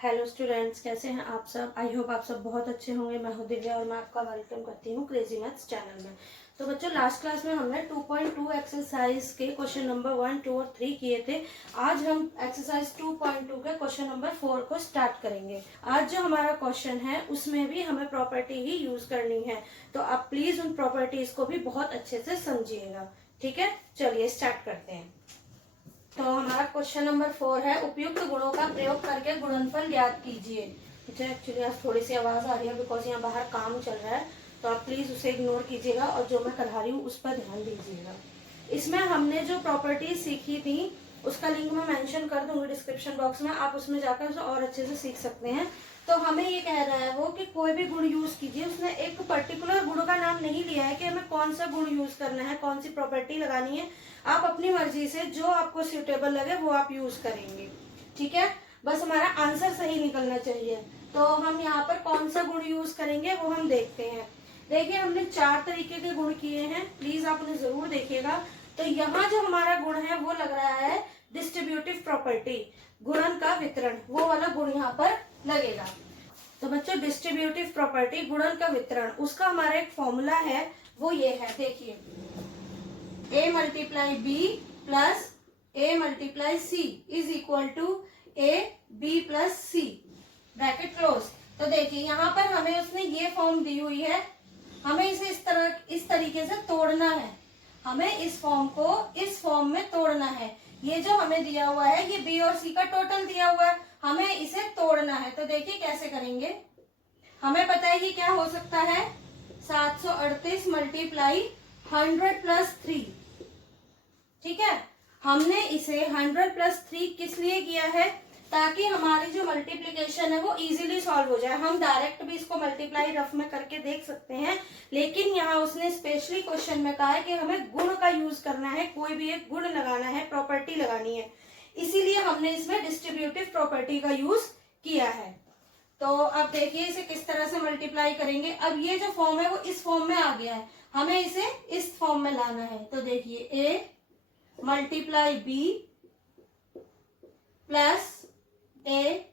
Hello students, कैसे हैं आप सब। आई होप आप सब बहुत अच्छे होंगे। मैं हूं दिव्या और मैं आपका वेलकम करती हूं क्रेजी मैथ्स चैनल में। तो बच्चों, लास्ट क्लास में हमने 2.2 एक्सरसाइज के क्वेश्चन नंबर 1, 2 और 3 किए थे। आज हम एक्सरसाइज 2.2 के क्वेश्चन नंबर 4 को स्टार्ट करेंगे। आज जो हमारा क्वेश्चन है उसमें भी हमें प्रॉपर्टी ही यूज करनी है, तो आप प्लीज उन प्रॉपर्टीज को भी बहुत अच्छे से समझिएगा। ठीक है, चलिए स्टार्ट करते हैं। तो हमारा क्वेश्चन नंबर 4 है, उपयुक्त गुणों का प्रयोग करके गुणनफल ज्ञात कीजिए। मुझे एक्चुअली आज थोड़ी सी आवाज आ रही है बिकॉज यहाँ बाहर काम चल रहा है, तो आप प्लीज उसे इग्नोर कीजिएगा और जो मैं करा रही हूँ उस पर ध्यान दीजिएगा। इसमें हमने जो प्रॉपर्टी सीखी थी उसका लिंक मैं मेंशन कर दूंगी डिस्क्रिप्शन बॉक्स में, आप उसमें जाकर उसे और अच्छे से सीख सकते हैं। तो हमें ये कह रहा है वो कि कोई भी गुण यूज कीजिए। उसने एक पर्टिकुलर गुण का नाम नहीं लिया है कि हमें कौन सा गुण यूज करना है, कौन सी प्रॉपर्टी लगानी है। आप अपनी मर्जी से जो आपको सूटेबल लगे वो आप यूज करेंगे। ठीक है, बस हमारा आंसर सही निकलना चाहिए। तो हम यहाँ पर कौन सा गुण यूज करेंगे वो हम देखते हैं। देखिए, हमने 4 तरीके के गुण किए हैं, प्लीज आप उन्हें जरूर देखिएगा। तो यहाँ जो हमारा गुण है वो लग रहा है डिस्ट्रीब्यूटिव प्रॉपर्टी, गुणन का वितरण, वो वाला गुण यहाँ पर लगेगा। तो बच्चों, डिस्ट्रीब्यूटिव प्रॉपर्टी गुणन का वितरण, उसका हमारा एक फॉर्मूला है, वो ये है। देखिए, a multiply B plus a multiply C is equal to a b plus C, bracket close. तो देखिए, यहाँ पर हमें उसने ये फॉर्म दी हुई है, हमें इसे इस तरीके से तोड़ना है। हमें इस फॉर्म को इस फॉर्म में तोड़ना है। ये जो हमें दिया हुआ है ये बी और सी का टोटल दिया हुआ है, हमें इसे तोड़ना है। तो देखिए कैसे करेंगे। हमें पता है ये क्या हो सकता है, 738 मल्टीप्लाई 100 प्लस 3। ठीक है, हमने इसे 100 प्लस 3 किस लिए किया है, ताकि हमारी जो मल्टीप्लीकेशन है वो इजीली सॉल्व हो जाए। हम डायरेक्ट भी इसको मल्टीप्लाई रफ में करके देख सकते हैं, लेकिन यहाँ उसने स्पेशली क्वेश्चन में कहा है कि हमें गुण का यूज करना है, कोई भी एक गुण लगाना है, प्रॉपर्टी लगानी है, इसीलिए हमने इसमें डिस्ट्रीब्यूटिव प्रॉपर्टी का यूज किया है। तो अब देखिए इसे किस तरह से मल्टीप्लाई करेंगे। अब ये जो फॉर्म है वो इस फॉर्म में आ गया है, हमें इसे इस फॉर्म में लाना है। तो देखिए, A multiply B plus A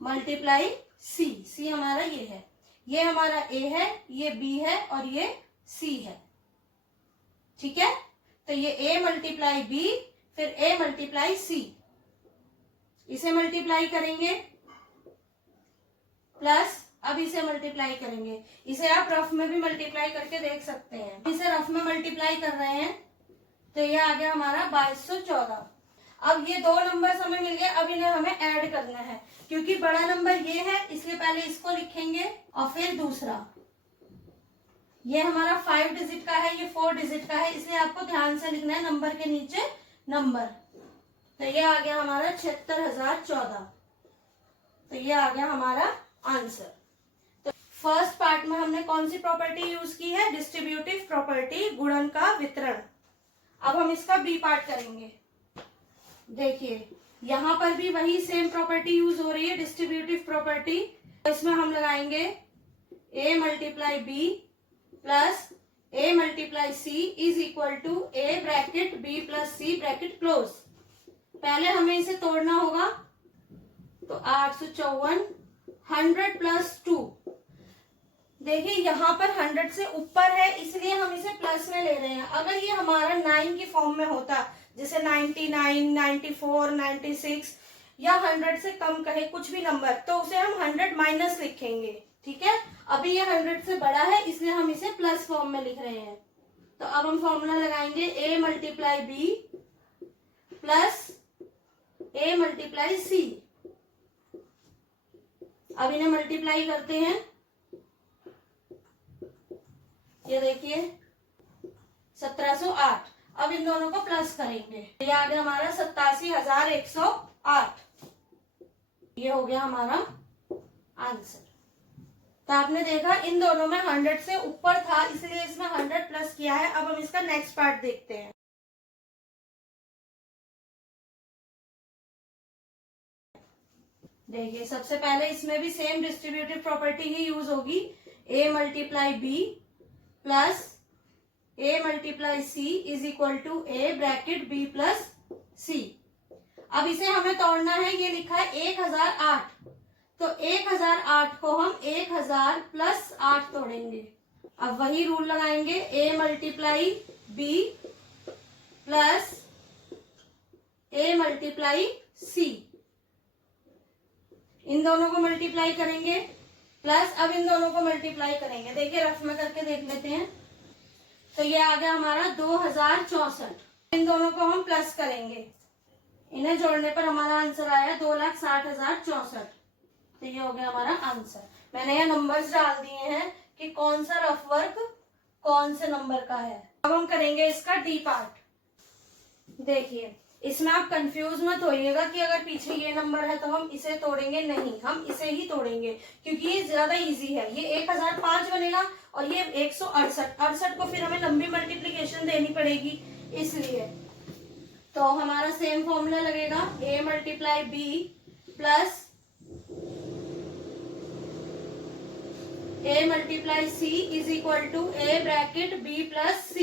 multiply C, सी हमारा ये है, ये हमारा ए है, ये बी है और ये सी है। ठीक है, तो ये ए मल्टीप्लाई बी फिर ए मल्टीप्लाई सी, इसे मल्टीप्लाई करेंगे प्लस अब इसे मल्टीप्लाई करेंगे। इसे आप रफ में भी मल्टीप्लाई करके देख सकते हैं। इसे रफ में मल्टीप्लाई कर रहे हैं तो ये आ गया हमारा 2214। अब ये दो नंबर हमें मिल गए, अब इन्हें हमें ऐड करना है। क्योंकि बड़ा नंबर ये है इसलिए पहले इसको लिखेंगे और फिर दूसरा। ये हमारा 5 डिजिट का है, ये 4 डिजिट का है, इसलिए आपको ध्यान से लिखना है नंबर के नीचे नंबर। तो ये आ गया हमारा 76,014। तो ये आ गया हमारा आंसर। तो फर्स्ट पार्ट में हमने कौन सी प्रॉपर्टी यूज की है, डिस्ट्रीब्यूटिव प्रॉपर्टी, गुणन का वितरण। अब हम इसका बी पार्ट करेंगे। देखिए, यहां पर भी वही सेम प्रॉपर्टी यूज हो रही है, डिस्ट्रीब्यूटिव प्रॉपर्टी। तो इसमें हम लगाएंगे a multiply B plus a multiply C is equal to a bracket b plus C bracket close. पहले हमें इसे तोड़ना होगा, तो 854 100 प्लस 2। देखिए यहाँ पर 100 से ऊपर है इसलिए हम इसे प्लस में ले रहे हैं। अगर ये हमारा 9 की फॉर्म में होता, जैसे 99, 94, 96 या 100 से कम कहे कुछ भी नंबर, तो उसे हम 100 माइनस लिखेंगे। ठीक है, अभी ये 100 से बड़ा है इसलिए हम इसे प्लस फॉर्म में लिख रहे हैं। तो अब हम फॉर्मूला लगाएंगे a multiply B plus a multiply C. अब इन्हें मल्टीप्लाई करते हैं। ये देखिए 1708। अब इन दोनों को प्लस करेंगे, ये आ गया हमारा 87,108। ये हो गया हमारा आंसर। तो आपने देखा इन दोनों में 100 से ऊपर था इसलिए इसमें 100 प्लस किया है। अब हम इसका नेक्स्ट पार्ट देखते हैं। देखिए, सबसे पहले इसमें भी सेम डिस्ट्रीब्यूटिव प्रॉपर्टी ही यूज होगी, a multiply B plus a multiply C is equal to a bracket b plus C. अब इसे हमें तोड़ना है, ये लिखा है 1008, तो 1008 को हम 1000 प्लस 8 तोड़ेंगे। अब वही रूल लगाएंगे, a multiply b plus a multiply c, इन दोनों को मल्टीप्लाई करेंगे प्लस अब इन दोनों को मल्टीप्लाई करेंगे। देखिए रफ में करके देख लेते हैं, तो ये आ गया हमारा 2064। इन दोनों को हम प्लस करेंगे, इन्हें जोड़ने पर हमारा आंसर आया 2,60,064। तो ये हो गया हमारा आंसर। मैंने ये नंबर्स डाल दिए हैं कि कौन सा रफ वर्क कौन से नंबर का है। अब हम करेंगे इसका डी पार्ट। देखिए इसमें आप कंफ्यूज मत होइएगा कि अगर पीछे ये नंबर है तो हम इसे तोड़ेंगे, नहीं, हम इसे ही तोड़ेंगे क्योंकि ये ज्यादा इजी है। ये 1005 बनेगा और ये 168, 68 को फिर हमें लंबी मल्टीप्लीकेशन देनी पड़ेगी, इसलिए तो हमारा सेम फॉर्मूला लगेगा, a multiply b plus a multiply c is equal to a bracket b plus c।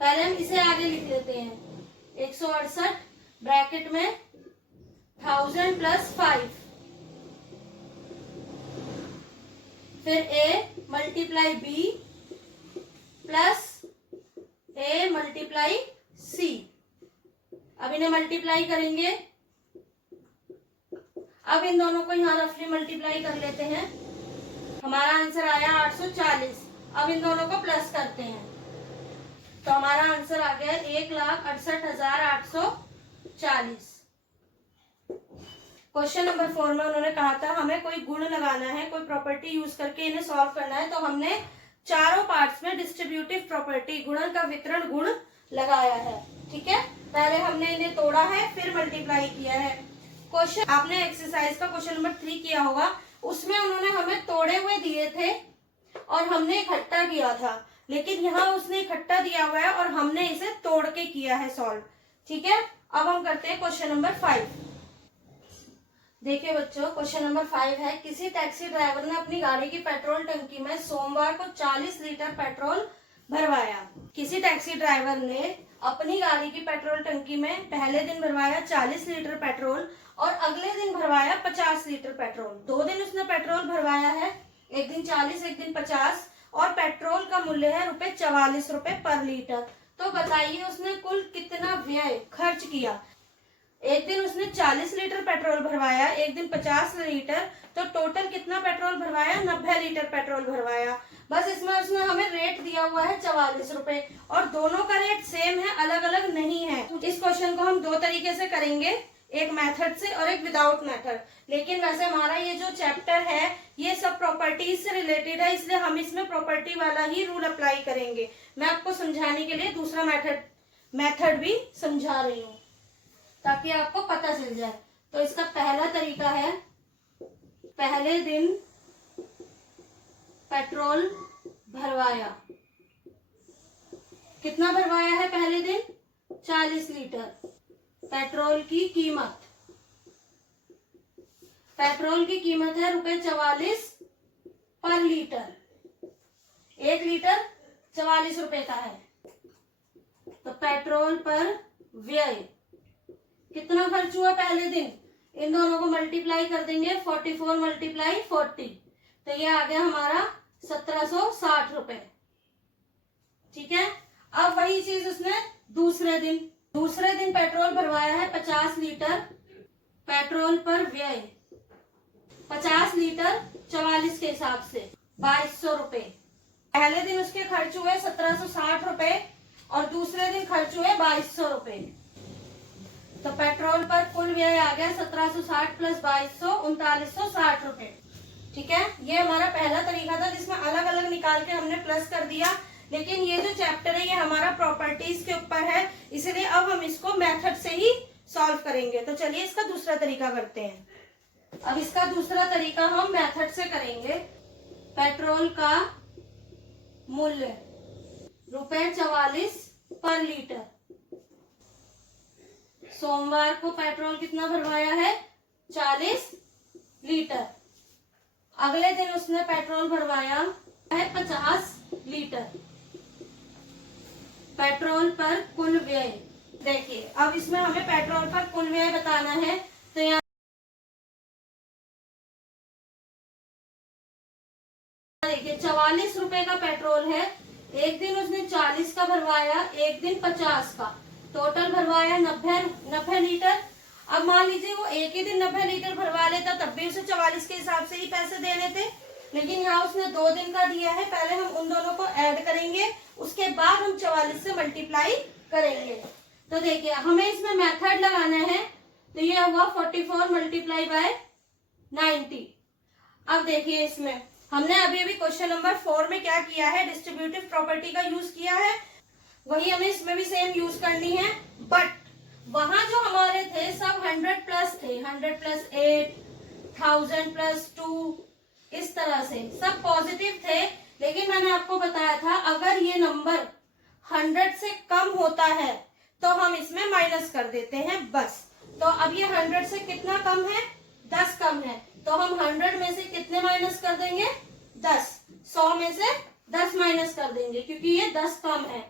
पहले हम इसे आगे लिख लेते हैं, 168 ब्रैकेट में 1000 प्लस 5, फिर a multiply b plus a multiply c। अब इन्हें मल्टीप्लाई करेंगे, अब इन दोनों को यहाँ रफली मल्टीप्लाई कर लेते हैं, हमारा आंसर आया 840। अब इन दोनों को प्लस करते हैं तो हमारा आंसर आ गया 1,68,840। क्वेश्चन नंबर 4 में उन्होंने कहा था हमें कोई गुण लगाना है, कोई प्रॉपर्टी यूज करके इन्हें सॉल्व करना है, तो हमने चारों पार्ट्स में डिस्ट्रीब्यूटिव प्रॉपर्टी, गुणन का वितरण गुण लगाया है। ठीक है, पहले हमने इन्हें तोड़ा है फिर मल्टीप्लाई किया है। क्वेश्चन आपने एक्सरसाइज का क्वेश्चन नंबर 3 किया होगा, उसमें उन्होंने हमें तोड़े हुए दिए थे और हमने इकट्ठा किया था, लेकिन यहाँ उसने इकट्ठा दिया हुआ है और हमने इसे तोड़ के किया है सॉल्व। ठीक है, अब हम करते हैं क्वेश्चन नंबर 5। देखिए बच्चों, क्वेश्चन नंबर 5 है, किसी टैक्सी ड्राइवर ने अपनी गाड़ी की पेट्रोल टंकी में सोमवार को 40 लीटर पेट्रोल भरवाया। किसी टैक्सी ड्राइवर ने अपनी गाड़ी की पेट्रोल टंकी में पहले दिन भरवाया 40 लीटर पेट्रोल और अगले दिन भरवाया 50 लीटर पेट्रोल। 2 दिन उसने पेट्रोल भरवाया है, एक दिन 40 एक दिन 50, और पेट्रोल का मूल्य है ₹44 पर लीटर। तो बताइए उसने कुल कितना व्यय खर्च किया। एक दिन उसने 40 लीटर पेट्रोल भरवाया, एक दिन 50 लीटर, तो टोटल कितना पेट्रोल भरवाया, 90 लीटर पेट्रोल भरवाया। बस इसमें उसने हमें रेट दिया हुआ है ₹44 और दोनों का रेट सेम है, अलग अलग नहीं है। इस क्वेश्चन को हम 2 तरीके से करेंगे, एक मेथड से और एक विदाउट मेथड। लेकिन वैसे हमारा ये जो चैप्टर है ये सब प्रॉपर्टीज से रिलेटेड है, इसलिए हम इसमें प्रॉपर्टी वाला ही रूल अप्लाई करेंगे। मैं आपको समझाने के लिए दूसरा मेथड भी समझा रही हूँ ताकि आपको पता चल जाए। तो इसका पहला तरीका है, पहले दिन पेट्रोल भरवाया। कितना भरवाया है पहले दिन? 40 लीटर। पेट्रोल की कीमत, पेट्रोल की कीमत है ₹44 पर लीटर। 1 लीटर ₹44 का है। तो पेट्रोल पर व्यय कितना खर्च हुआ पहले दिन, इन दोनों को मल्टीप्लाई कर देंगे, 44 मल्टीप्लाई 40, तो ये आ गया हमारा ₹1760। ठीक है, अब वही चीज उसने दूसरे दिन पेट्रोल भरवाया है 50 लीटर। पेट्रोल पर व्यय 50 लीटर 44 के हिसाब से ₹2200। पहले दिन उसके खर्च हुए ₹1760 और दूसरे दिन खर्च हुए ₹2200। तो पेट्रोल पर कुल व्यय आ गया 1760 प्लस 2200 ₹3960। ठीक है, ये हमारा पहला तरीका था जिसमें अलग अलग निकाल के हमने प्लस कर दिया। लेकिन ये जो चैप्टर है ये हमारा प्रॉपर्टीज के ऊपर है, इसलिए अब हम इसको मेथड से ही सॉल्व करेंगे। तो चलिए इसका दूसरा तरीका करते हैं। अब इसका दूसरा तरीका हम मेथड से करेंगे। पेट्रोल का मूल्य ₹44 पर लीटर। सोमवार को पेट्रोल कितना भरवाया है? 40 लीटर। अगले दिन उसने पेट्रोल भरवाया है 50 लीटर। पेट्रोल पर कुल व्यय देखिए अब इसमें हमें पेट्रोल पर कुल व्यय बताना है। तो यहाँ देखिए 44 रुपए का पेट्रोल है, एक दिन उसने 40 का भरवाया, एक दिन 50 का, टोटल भरवाया 90 लीटर। अब मान लीजिए वो एक ही दिन 90 लीटर भरवा लेता तब भी उसे 44 के हिसाब से ही पैसे देने थे, लेकिन यहाँ उसने 2 दिन का दिया है। पहले हम उन दोनों को ऐड करेंगे, उसके बाद हम 44 से मल्टीप्लाई करेंगे। तो देखिए हमें इसमें मेथड लगाना है, तो ये हुआ 44 मल्टीप्लाई बाय 90। अब देखिए इसमें हमने अभी क्वेश्चन नंबर 4 में क्या किया है, डिस्ट्रीब्यूटिव प्रॉपर्टी का यूज किया है, वही हमें इसमें भी सेम यूज करनी है। बट वहां जो हमारे थे सब 100 प्लस थे, 100 प्लस 8, 1000 प्लस 2, इस तरह से सब पॉजिटिव थे। लेकिन मैंने आपको बताया था अगर ये नंबर 100 से कम होता है तो हम इसमें माइनस कर देते हैं बस। तो अब ये 100 से कितना कम है, 10 कम है, तो हम 100 में से कितने माइनस कर देंगे, 10। 100 में से 10 माइनस कर देंगे क्योंकि ये 10 कम है।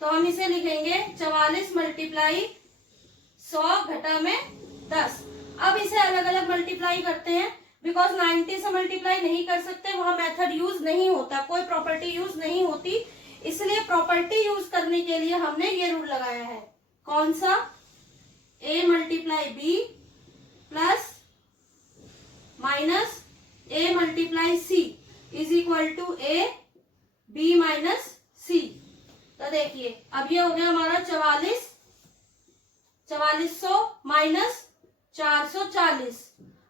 तो हम इसे लिखेंगे 44 मल्टीप्लाई 100 घटा में 10। अब इसे अलग अलग मल्टीप्लाई करते हैं, बिकॉज 90 से मल्टीप्लाई नहीं कर सकते, वहां मेथड यूज नहीं होता, कोई प्रॉपर्टी यूज नहीं होती। इसलिए प्रॉपर्टी यूज करने के लिए हमने ये रूल लगाया है, कौन सा, a multiply B plus minus a multiply C is equal to a b minus C. तो देखिए अब ये हो गया हमारा 4400 माइनस 440।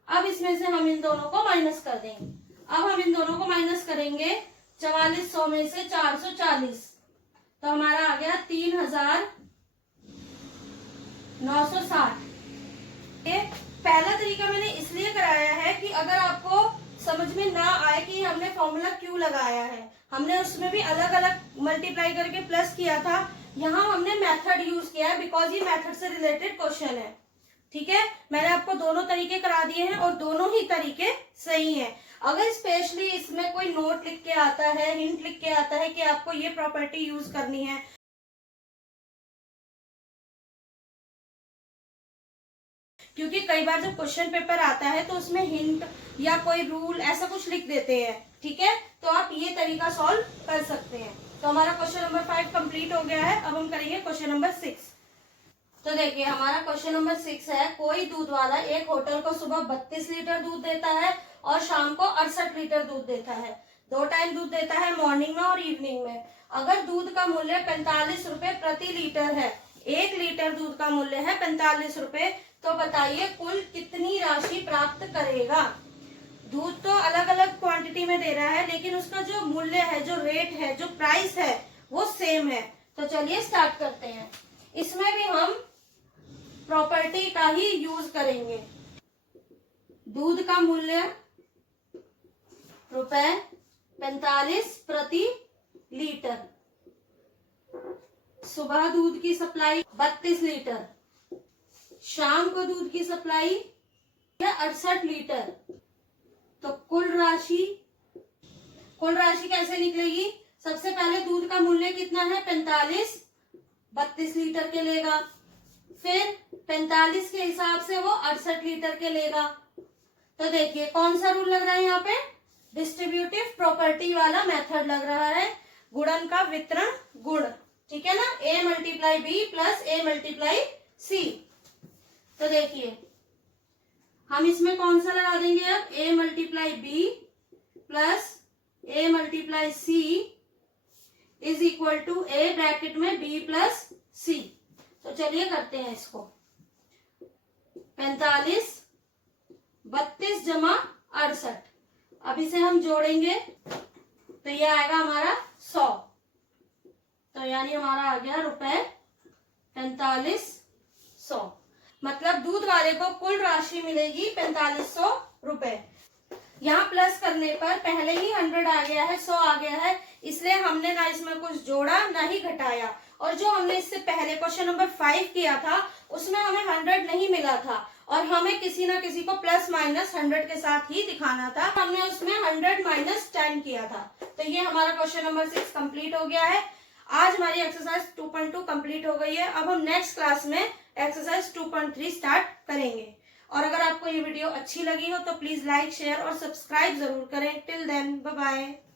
अब इसमें से हम इन दोनों को माइनस कर देंगे। अब हम इन दोनों को माइनस करेंगे, 4400 में से 440, तो हमारा आ गया 3960। ये पहला तरीका मैंने इसलिए कराया है कि अगर आपको समझ में ना आए कि हमने फॉर्मूला क्यों लगाया है, हमने उसमें भी अलग अलग मल्टीप्लाई करके प्लस किया था, यहाँ हमने मेथड यूज किया है बिकॉज ये मेथड से रिलेटेड क्वेश्चन है। ठीक है, मैंने आपको दोनों तरीके करा दिए हैं और दोनों ही तरीके सही हैं। अगर स्पेशली इसमें कोई नोट लिख के आता है, हिंट लिख के आता है कि आपको ये प्रॉपर्टी यूज करनी है, क्योंकि कई बार जब क्वेश्चन पेपर आता है तो उसमें हिंट या कोई रूल ऐसा कुछ लिख देते हैं, ठीक है, तो आप ये तरीका सॉल्व कर सकते हैं। तो हमारा क्वेश्चन नंबर 5 कंप्लीट हो गया है। अब हम करेंगे क्वेश्चन नंबर 6। तो देखिए हमारा क्वेश्चन नंबर 6 है, कोई दूध वाला एक होटल को सुबह 32 लीटर दूध देता है और शाम को 68 लीटर दूध देता है। 2 टाइम दूध देता है, मॉर्निंग में और इवनिंग में। अगर दूध का मूल्य 45 रुपए प्रति लीटर है, 1 लीटर दूध का मूल्य है 45 रुपए, तो बताइए कुल कितनी राशि प्राप्त करेगा। दूध तो अलग अलग क्वांटिटी में दे रहा है, लेकिन उसका जो मूल्य है, जो रेट है, जो प्राइस है, वो सेम है। तो चलिए स्टार्ट करते हैं। इसमें भी हम प्रॉपर्टी का ही यूज करेंगे। दूध का मूल्य ₹45 प्रति लीटर, सुबह दूध की सप्लाई 32 लीटर, शाम को दूध की सप्लाई 68 लीटर, तो कुल राशि कैसे निकलेगी। सबसे पहले दूध का मूल्य कितना है, 45, 32 लीटर के लेगा, फिर 45 के हिसाब से वो 68 लीटर के लेगा। तो देखिए कौन सा रूल लग रहा है यहाँ पे, डिस्ट्रीब्यूटिव प्रॉपर्टी वाला मेथड लग रहा है, गुणन का वितरण गुण, ठीक है ना, a multiply B plus a multiply C. तो देखिए हम इसमें कौन सा लगा देंगे अब, a multiply B plus a multiply C is equal to a bracket में b प्लस c। तो चलिए करते हैं इसको, 45, 32 जमा 68, अब इसे हम जोड़ेंगे तो ये आएगा हमारा 100। तो यानी हमारा आ गया ₹4500। मतलब दूध वाले को कुल राशि मिलेगी 4500 रुपए। यहाँ प्लस करने पर पहले ही 100 आ गया है, 100 आ गया है, इसलिए हमने ना इसमें कुछ जोड़ा ना ही घटाया। और जो हमने इससे पहले क्वेश्चन नंबर 5 किया था उसमें हमें 100 नहीं मिला था और हमें किसी ना किसी को प्लस माइनस 100 के साथ ही दिखाना था, हमने उसमें 100 माइनस 10 किया था। तो ये हमारा क्वेश्चन नंबर 6 कंप्लीट हो गया है। आज हमारी एक्सरसाइज 2.2 कंप्लीट हो गई है। अब हम नेक्स्ट क्लास में एक्सरसाइज 2.3 स्टार्ट करेंगे। और अगर आपको ये वीडियो अच्छी लगी हो तो प्लीज लाइक, शेयर और सब्सक्राइब जरूर करें। Till then bye bye.